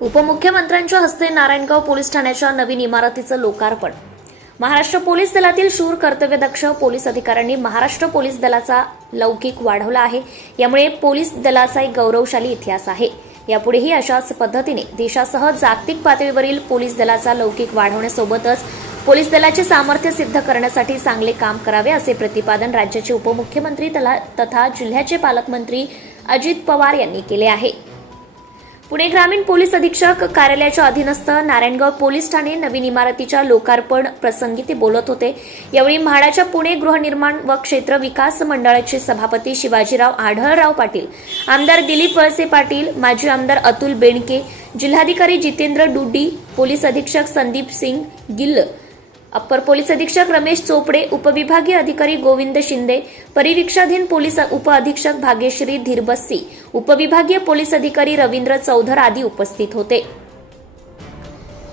उपमुख्यमंत्र्यांच्या हस्ते नारायणगाव पोलीस ठाण्याच्या नवीन इमारतीचं लोकार्पण. महाराष्ट्र पोलीस दलातील शूर कर्तव्यदक्ष पोलीस अधिकाऱ्यांनी महाराष्ट्र पोलीस दलाचा लौकिक वाढवला आहे. यामुळे पोलीस दलाचा एक गौरवशाली इतिहास आहे. यापुढेही अशाच पद्धतीने देशासह जागतिक पातळीवरील पोलीस दलाचा लौकिक वाढवण्यासोबतच पोलीस दलाचे सामर्थ्य सिद्ध करण्यासाठी चांगले काम करावे असे प्रतिपादन राज्याचे उपमुख्यमंत्री तला- तथा जिल्ह्याचे पालकमंत्री अजित पवार यांनी केले आहे. पुणे ग्रामीण पोलीस अधीक्षक कार्यालयाच्या अधीनस्थ नारायणगाव पोलीस ठाणे नवीन इमारतीच्या लोकार्पण प्रसंगी ते बोलत होते. यावेळी म्हाडाच्या पुणे गृहनिर्माण व क्षेत्र विकास मंडळाचे सभापती शिवाजीराव आढळराव पाटील आमदार दिलीप वळसे पाटील माजी आमदार अतुल बेणके जिल्हाधिकारी जितेंद्र डुड्डी पोलीस अधीक्षक संदीप सिंग गिल्ल अप्पर पोलीस अधीक्षक रमेश चोपडे उपविभागीय अधिकारी गोविंद शिंदे परिवीक्षाधीन पोलीस उपअधीक्षक भाग्यश्री धीरबस्सी उपविभागीय पोलीस अधिकारी रवींद्र चौधर आदी उपस्थित होते.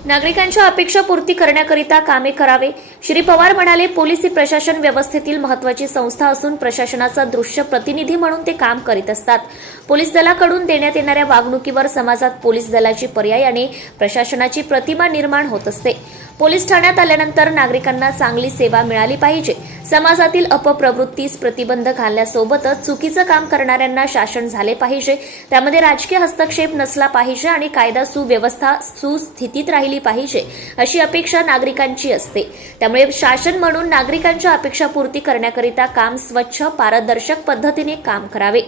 नागरिकांच्या अपेक्षा पूर्ती करण्याकरिता कामे करावे. श्री पवार म्हणाले पोलीस ही प्रशासन व्यवस्थेतील महत्वाची संस्था असून प्रशासनाचा दृश्य प्रतिनिधी म्हणून ते काम करीत असतात. पोलीस दलाकडून देण्यात येणाऱ्या वागणुकीवर समाजात पोलीस दलाची पर्यायाने प्रशासनाची प्रतिमा निर्माण होत असते. पोलीस ठाण्यात आल्यानंतर नागरिकांना चांगली सेवा मिळाली पाहिजे. समाजातील अपप्रवृत्तीस प्रतिबंध घालण्यासोबतच चुकीचं काम करणाऱ्यांना शासन झाले पाहिजे. त्यामध्ये राजकीय हस्तक्षेप नसला पाहिजे आणि कायदा सुव्यवस्था सुस्थितीत राहिली पाहिजे अशी अपेक्षा नागरिकांची असते. त्यामुळे शासन म्हणून नागरिकांच्या अपेक्षा पूर्ती करण्याकरिता काम स्वच्छ पारदर्शक पद्धतीने काम करावे.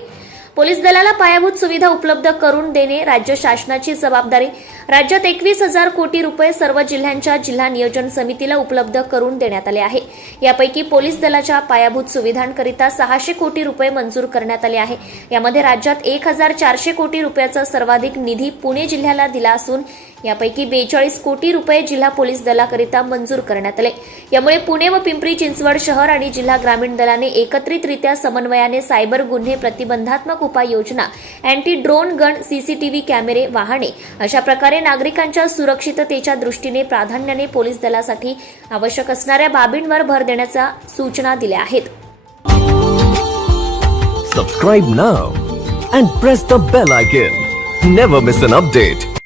पोलीस दलाला पायाभूत सुविधा उपलब्ध करून देणे राज्य शासनाची जबाबदारी. राज्यात एकवीस हजार कोटी रुपये सर्व जिल्ह्यांच्या जिल्हा नियोजन समितीला उपलब्ध करून देण्यात आले आहे. यापैकी पोलीस दलाच्या पायाभूत सुविधांकरिता सहाशे कोटी रुपये मंजूर करण्यात आले आहे. यामध्ये राज्यात एक हजार चारशे कोटी रुपयाचा सर्वाधिक निधी पुणे जिल्ह्याला दिला असून यापैकी बेचाळीस कोटी रुपये जिल्हा पोलीस दलाकरिता मंजूर करण्यात आले. यामुळे पुणे व पिंपरी चिंचवड शहर आणि जिल्हा ग्रामीण दलाने एकत्रितरित्या समन्वयाने सायबर गुन्हे प्रतिबंधात्मक उपाययोजना अँटी ड्रोन गन सीसीटीव्ही कॅमेरे वाहने अशा प्रकारे नागरिकांच्या सुरक्षिततेच्या दृष्टीने प्राधान्याने पोलीस दलासाठी आवश्यक असणाऱ्या बाबींवर भर देण्याच्या सूचना दिल्या आहेत. Subscribe now and press the bell icon never miss an update